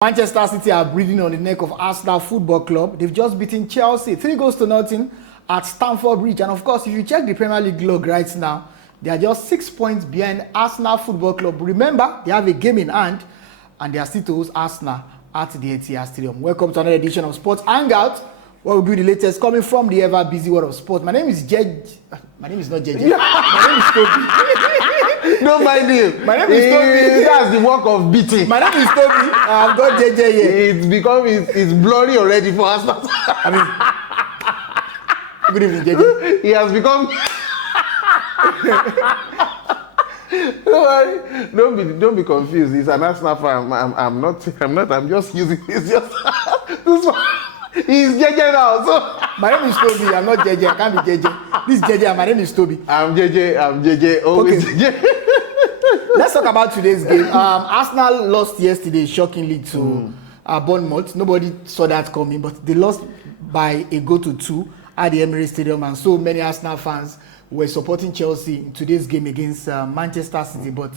Manchester City are breathing on the neck of Arsenal Football Club. They've just beaten Chelsea 3-0 at Stamford Bridge. And of course, if you check the Premier League log right now, they are just 6 points behind Arsenal Football Club. Remember, they have a game in hand and they are still to host Arsenal at the Etihad Stadium. Welcome to another edition of Sports Hangout, where we do the latest coming from the ever busy world of sport. My name is Jed. My name is not Jed. My name is Toby. Don't mind him. My name is Toby. That's the work of beating. My name is Toby. I've got JJ here. It's become it's blurry already for us. I mean, good evening, JJ. He has become. Don't be confused. He's an Arsenal fan. I'm not. I'm just using. It's just this one. He's JJ now. So my name is Toby. I'm not JJ. I can't be JJ. This is JJ. My name is Toby. I'm JJ. Always okay. JJ. Let's talk about today's game. Arsenal lost yesterday shockingly to Bournemouth. Nobody saw that coming, but they lost by a goal to 2 at the Emirates Stadium, and so many Arsenal fans were supporting Chelsea in today's game against Manchester City. But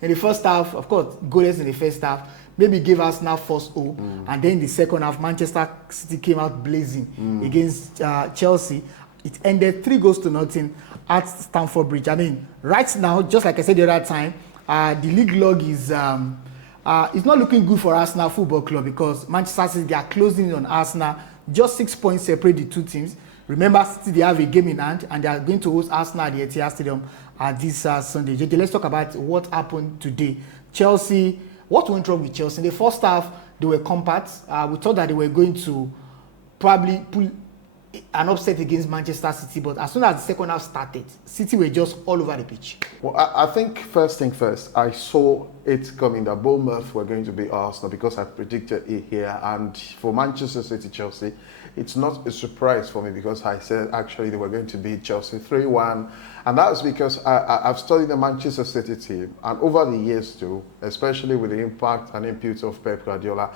in the first half, of course, goalless in the first half, maybe gave Arsenal false hope. And then in the second half, Manchester City came out blazing against Chelsea. It ended 3-0 at Stamford Bridge. I mean, right now, just like I said the other time, the league log is it's not looking good for Arsenal Football Club because Manchester City, they are closing in on Arsenal. Just 6 points separate the two teams. Remember, City, they have a game in hand and they are going to host Arsenal at the Etihad Stadium this Sunday. JJ, let's talk about what happened today. Chelsea, what went wrong with Chelsea? In the first half, they were compact. We thought that they were going to probably pull an upset against Manchester City, but as soon as the second half started, City were just all over the pitch. Well, I think first thing first, I saw it coming that Bournemouth were going to beat Arsenal because I predicted it here. And for Manchester City, Chelsea, it's not a surprise for me because I said actually they were going to beat Chelsea 3-1. And that was because I've studied the Manchester City team. And over the years too, especially with the impact and input of Pep Guardiola,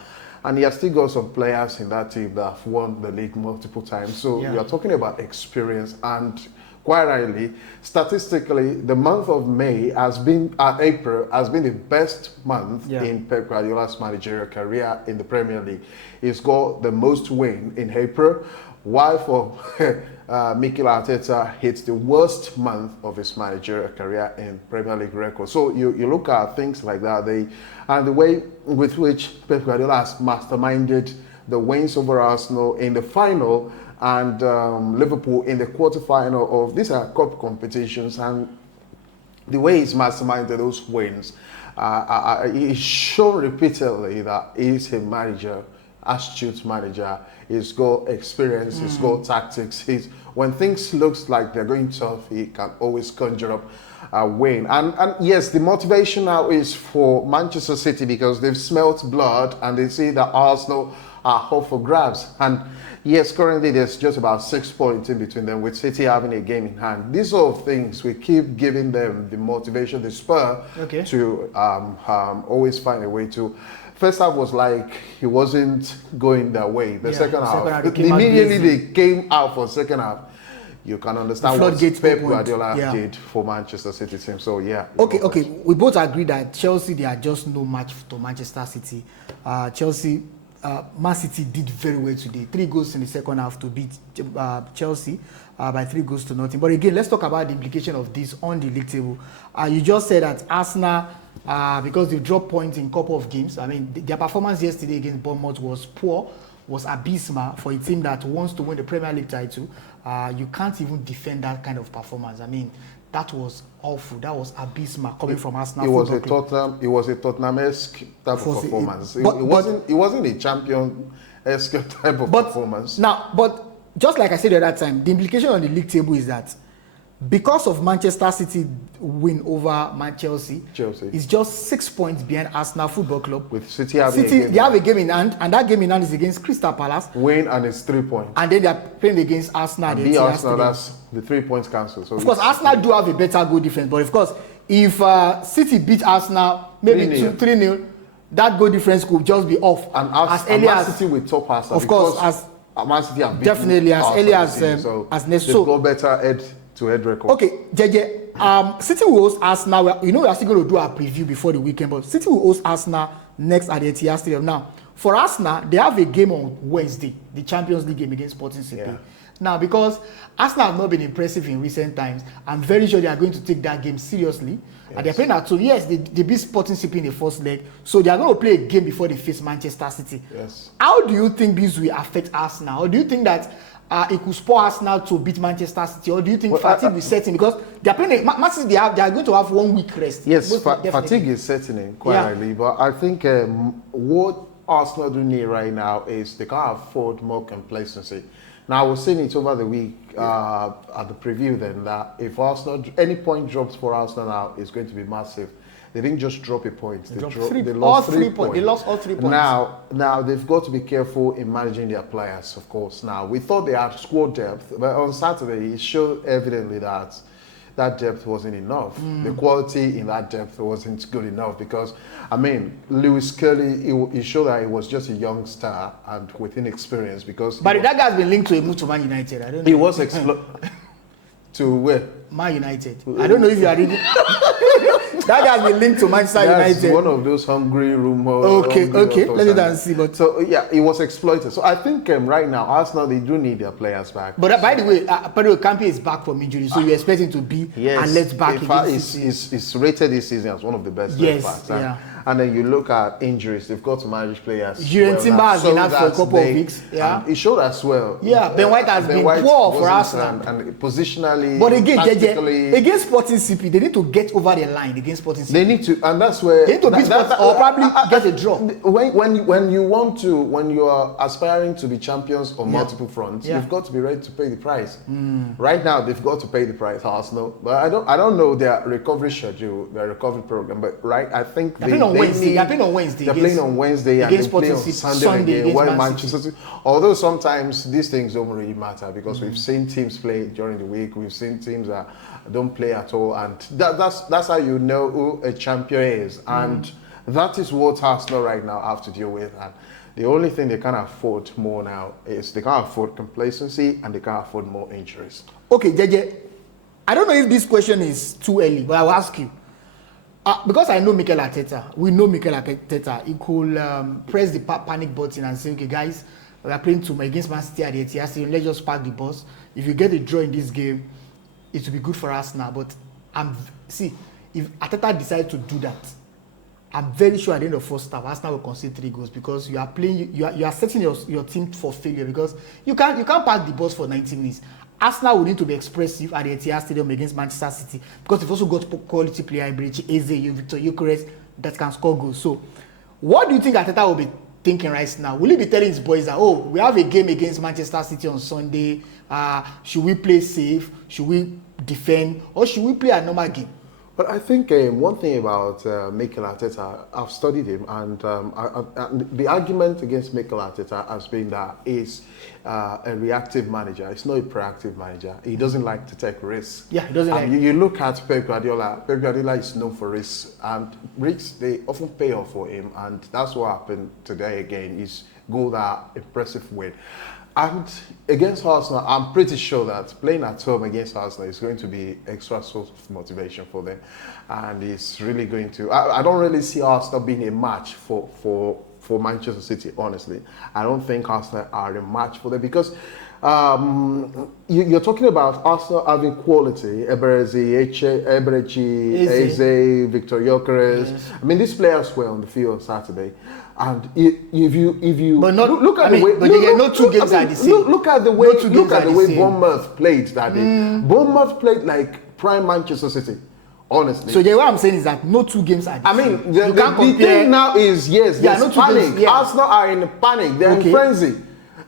and he has still got some players in that team that have won the league multiple times. So you are talking about experience, and quite rightly, statistically, the month of May has been, April has been the best month in Pep Guardiola's managerial career in the Premier League. He's got the most win in April, while for Mikel Arteta, it's the worst month of his managerial career in Premier League record. So you look at things like that, and the way with which Pep Guardiola has masterminded the wins over Arsenal in the final and Liverpool in the quarterfinal of these are cup competitions, and the way he's masterminded those wins, he's shown repeatedly that he's a manager, astute manager. He's got experience, he's got tactics. When things looks like they're going tough, he can always conjure up a win. And yes, the motivation now is for Manchester City because they've smelt blood and they see that Arsenal are up for grabs. And yes, currently there's just about 6 points in between them, with City having a game in hand. These sort of things, we keep giving them the motivation, the spur to always find a way to. First half was like it wasn't going their way. The second half, immediately they came out for second half. You can understand what Pep Guardiola did for Manchester City team. So Okay. We both agree that Chelsea, they are just no match to Manchester City. Man City did very well today. 3 goals in the second half to beat Chelsea by 3-0. But again, let's talk about the implication of this on the league table. You just said that Arsenal, because they dropped points in a couple of games. I mean, their performance yesterday against Bournemouth was poor, was abysmal for a team that wants to win the Premier League title. You can't even defend that kind of performance. I mean, that was awful. That was abysmal coming from Arsenal. It was a Tottenham-esque type of performance. It wasn't a champion-esque type of performance. Now, but just like I said at that time, the implication on the league table is that because of Manchester City win over Chelsea, it's just 6 points behind Arsenal Football Club. With City having a game, they have a game in hand, and that game in hand is against Crystal Palace. Win and it's 3 points. And then they are playing against Arsenal. And Arsenal, that's the 3 points cancelled. So of course, Arsenal do have a better goal difference, but of course, if City beat Arsenal maybe 3-0, that goal difference could just be off. And Man City will top Arsenal. Of course, as Man City have definitely as early as so next. They've got better head to head record. Okay, JJ, City will host Arsenal. You know, we are still going to do our preview before the weekend, but City will host Arsenal next at the Etihad Stadium. Now, for Arsenal, they have a game on Wednesday, the Champions League game against Sporting CP. Yeah. Now, because Arsenal have not been impressive in recent times, I'm very sure they are going to take that game seriously. Yes. And they're playing at 2. Yes, they beat Sporting CP in the first leg, so they are going to play a game before they face Manchester City. Yes. How do you think this will affect Arsenal? Or do you think that it could spur Arsenal to beat Manchester City, or do you think fatigue will set in? Because they are playing. Man City, they are going to have 1 week rest. Yes, fatigue is setting in quite early. But I think what Arsenal do need right now is they can't afford more complacency. Now, I was saying it over the week at the preview then that if Arsenal, any point drops for Arsenal now is going to be massive. They didn't just drop a point. They lost 3 points. They lost all 3 points. Now they've got to be careful in managing their players, of course. Now, we thought they had squad depth, but on Saturday, it showed evidently that that depth wasn't enough. The quality in that depth wasn't good enough because, I mean, Lewis Kelly, he showed that he was just a young star and with inexperience because... But that guy's been linked to a move to Man United. I don't know. He was to where? Man United. I don't know if you are reading... That guy's been linked to Manchester United. That's one of those hungry rumors. Okay. Let's see. But so yeah, it was exploited. So I think right now Arsenal, they do need their players back. But by the way, Kampi is back from injury, so you expect him to be and let's back. In fact, he's rated this season as one of the best left backs. And then you look at injuries, they've got to manage players. Julian Timber has been out for a couple of weeks. Yeah, he showed as well. Yeah, Ben White has been poor for Arsenal. And positionally, but again, against Sporting CP, they need to get over the line against Sporting CP. They need to, and that's where they need to beat Sporting or probably get a draw. When you are aspiring to be champions on multiple fronts, you've got to be ready to pay the price. Right now, they've got to pay the price, Arsenal. But I don't know their recovery schedule, their recovery program. But I think they're playing on Wednesday against Sporting CP, Sunday again, while Manchester City. Although sometimes these things don't really matter because we've seen teams play during the week, we've seen teams that don't play at all, and that's how you know who a champion is, and that is what Arsenal right now have to deal with. And the only thing they can't afford more now is they can't afford complacency and they can't afford more injuries. Okay, JJ, I don't know if this question is too early, but I will ask you. Because I know Mikel Arteta, we know Mikel Arteta, he could press the panic button and say, okay, guys, we are playing against Man City at the Etihad Stadium, let's just park the bus. If you get a draw in this game, it will be good for us now. But if Arteta decides to do that, I'm very sure at the end of first half, Arsenal will concede 3 goals because you are playing, you are setting your team for failure because you can't park the bus for 90 minutes. Arsenal will need to be expressive at the Etihad Stadium against Manchester City because they've also got quality player, Eze, Victor Gyökeres, that can score goals. So, what do you think Arteta will be thinking right now? Will he be telling his boys that, oh, we have a game against Manchester City on Sunday, should we play safe, should we defend, or should we play a normal game? But I think one thing about Mikel Arteta, I've studied him, and the argument against Mikel Arteta has been that he's a reactive manager. He's not a proactive manager. He doesn't like to take risks. Yeah, he doesn't like. You look at Pep Guardiola. Pep Guardiola is known for risks, and risks, they often pay off for him, and that's what happened today again. He's got that impressive win. And against Arsenal, I'm pretty sure that playing at home against Arsenal is going to be extra source of motivation for them. And it's really going to... I don't really see Arsenal being a match for Manchester City, honestly. I don't think Arsenal are a match for them because you're talking about Arsenal having quality. Eberechi, Eze, Victor Gyökeres. Yes. I mean, these players were on the field on Saturday. And if you but not, look at the way, no two games are the same. Look at the way Bournemouth played that day. Bournemouth played like prime Manchester City, honestly. So what I'm saying is that no 2 games are the same. I mean, the thing now is there's panic. Games, Arsenal are in panic. They're in frenzy.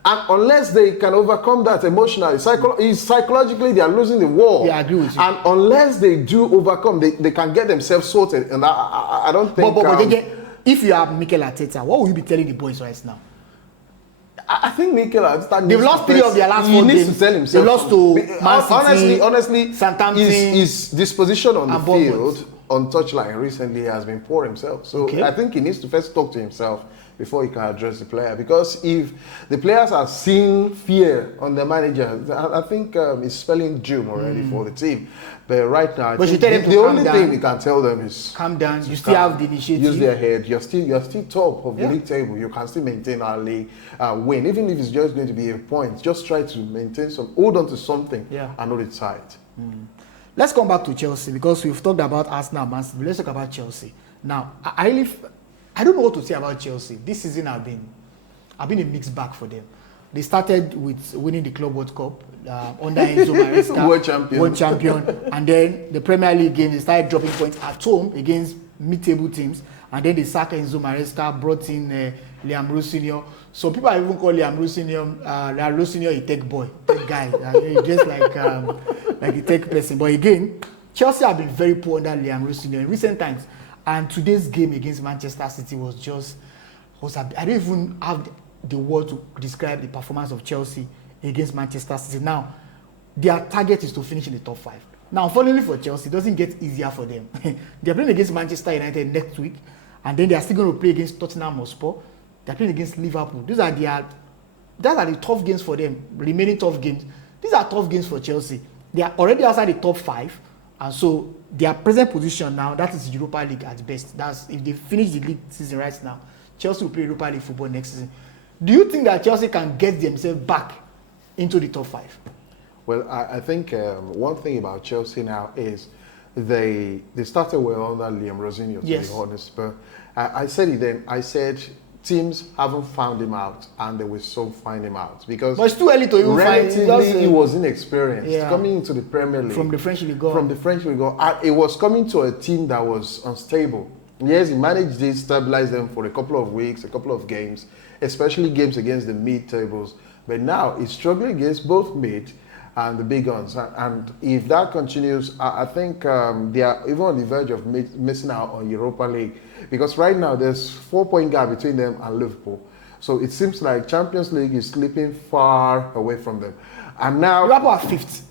And unless they can overcome that emotionally, psychologically, they are losing the war. Yeah, I agree with you. And unless they do overcome, they can get themselves sorted. And I don't think... But if you are Mikel Arteta, what will you be telling the boys right now? I think Mikel Arteta... They've lost 3 of their last 4 games. He needs to tell himself. They lost to Man City, honestly, Southampton. his disposition on the field on touchline recently has been poor himself. So I think he needs to first talk to himself before he can address the player. Because if the players are seeing fear on the manager, I think it's spelling doom already for the team. But right now, I think the only thing we can tell them is calm down. You still have the initiative. Use their head. You're still top of the league table. You can still maintain our league win, even if it's just going to be a point. Just try to maintain hold on to something and hold it tight. Let's come back to Chelsea because we've talked about Arsenal, Man City. Let's talk about Chelsea now. I don't know what to say about Chelsea. This season have been a mixed bag for them. They started with winning the Club World Cup under Enzo Maresca, world champion, and then the Premier League games, they started dropping points at home against mid-table teams, and then they sacked Enzo Maresca, brought in Liam Rossinier. So people even call Liam Rossinier a tech boy, tech guy, just like a tech person. But again, Chelsea have been very poor under Liam Rossinier in recent times, and today's game against Manchester City I don't even have the word to describe the performance of Chelsea against Manchester City. Now, their target is to finish in the top 5. Now, unfortunately for Chelsea, it doesn't get easier for them. They're playing against Manchester United next week, and then they're still going to play against Tottenham Hotspur. They're playing against Liverpool. Those are the tough games for them, remaining tough games. These are tough games for Chelsea. They are already outside the top 5, and so their present position now, that is Europa League at best. That's if they finish the league season right now, Chelsea will play Europa League football next season. Do you think that Chelsea can get themselves back into the top 5? Well, I think one thing about Chelsea now is they started well under Liam Rossinier, to be honest. But I said it then. I said teams haven't found him out, and they will soon find him out because. But it's too early to even find him. Relatively, he was inexperienced coming into the Premier League from the French League. It was coming to a team that was unstable. Yes, he managed to stabilize them for a couple of weeks, a couple of games, especially games against the mid-tables. But now he's struggling against both mid and the big guns. And if that continues, I think they are even on the verge of missing out on Europa League. Because right now there's 4-point gap between them and Liverpool. So it seems like Champions League is slipping far away from them. And now Liverpool are 5th.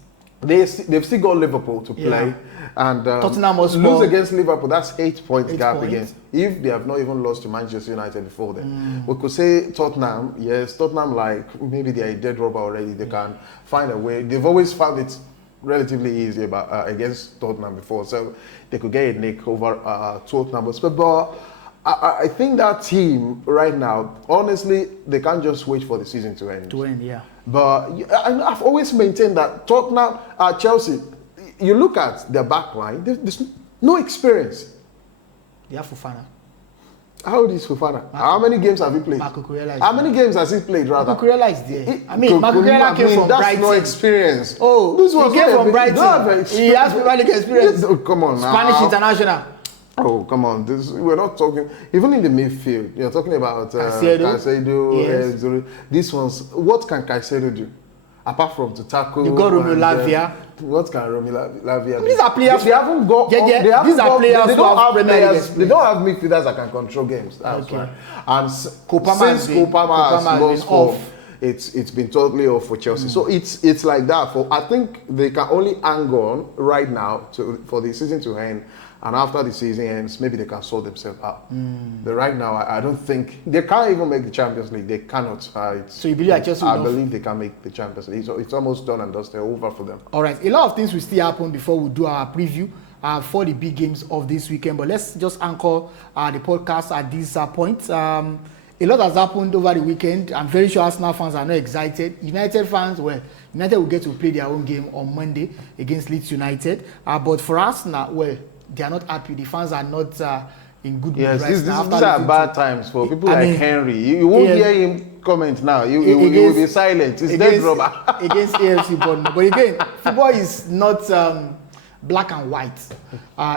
They've still got Liverpool to play. And Tottenham Hotspur lose against Liverpool, that's 8 points gap again. points. If they have not even lost to Manchester United before then. We could say Tottenham, yes, Tottenham like maybe they are a dead rubber already. They can find a way. They've always found it relatively easy against Tottenham before. So they could get a nick over Tottenham. But I think that team right now, honestly, they can't just wait for the season to end. But I've always maintained that Tottenham, Chelsea, you look at their back line, there's no experience. They have Fofana. How old is Fofana? How many games have he played? How many games has he played, rather? Marco Kurela is there. Marco Kurela came from that's Brighton. No experience. Oh, this he came from Brighton. He has Premier League experience. Oh, come on now. Spanish international. Oh, come on. We're not talking, even in the midfield, you're talking about Caicedo, these ones. What can Caicedo do? Apart from to tackle. You got Romeo Lavia. What can Romeo Lavia do? These are players. They haven't got. These are players they who have Premier League. They don't have midfielders that can control games. That's right. And since Kopama has lost off, it's been totally off for Chelsea. So it's like that. I think they can only hang on right now for the season to end. And after the season ends, maybe they can sort themselves out. But right now, I don't think they can't even make the Champions League. They cannot. So you believe that Chelsea? I believe they can make the Champions League. So it's almost done and dusted, over for them. All right, a lot of things will still happen before we do our preview for the big games of this weekend. But let's just anchor the podcast at this point. A lot has happened over the weekend. I'm very sure Arsenal fans are not excited. United fans, United will get to play their own game on Monday against Leeds United. But for Arsenal, they are not happy. The fans are not in good mood right now. These are bad times for people like Henry. You won't hear him comment now. You will be silent. It's dead rubber. Against AFC Bournemouth. But again, football is not black and white.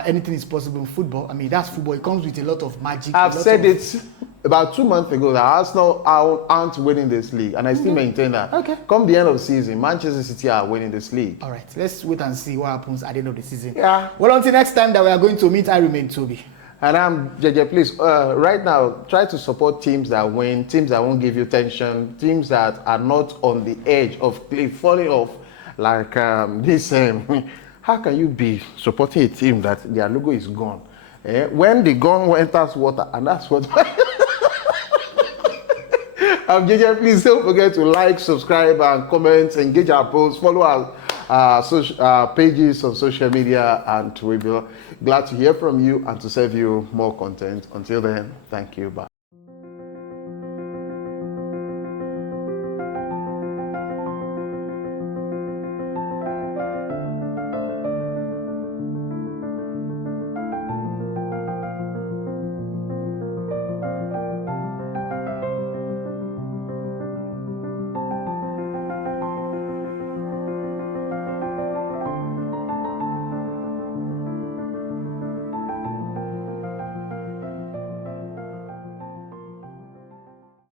Anything is possible in football. I mean, that's football. It comes with a lot of magic. I've said it about 2 months ago that Arsenal aren't winning this league, and I still maintain that. Okay. Come the end of the season, Manchester City are winning this league. All right, let's wait and see what happens at the end of the season. Yeah. Well, until next time that we are going to meet, I remain Toby. And I'm JJ. Please, right now, try to support teams that win, teams that won't give you tension, teams that are not on the edge of falling off, like this How can you be supporting a team that their logo is gone? When the gun enters water, and that's what... I'm JJ. Please don't forget to like, subscribe, and comment, engage our posts, follow our pages on social media, and we'll be glad to hear from you and to serve you more content. Until then, thank you. Bye.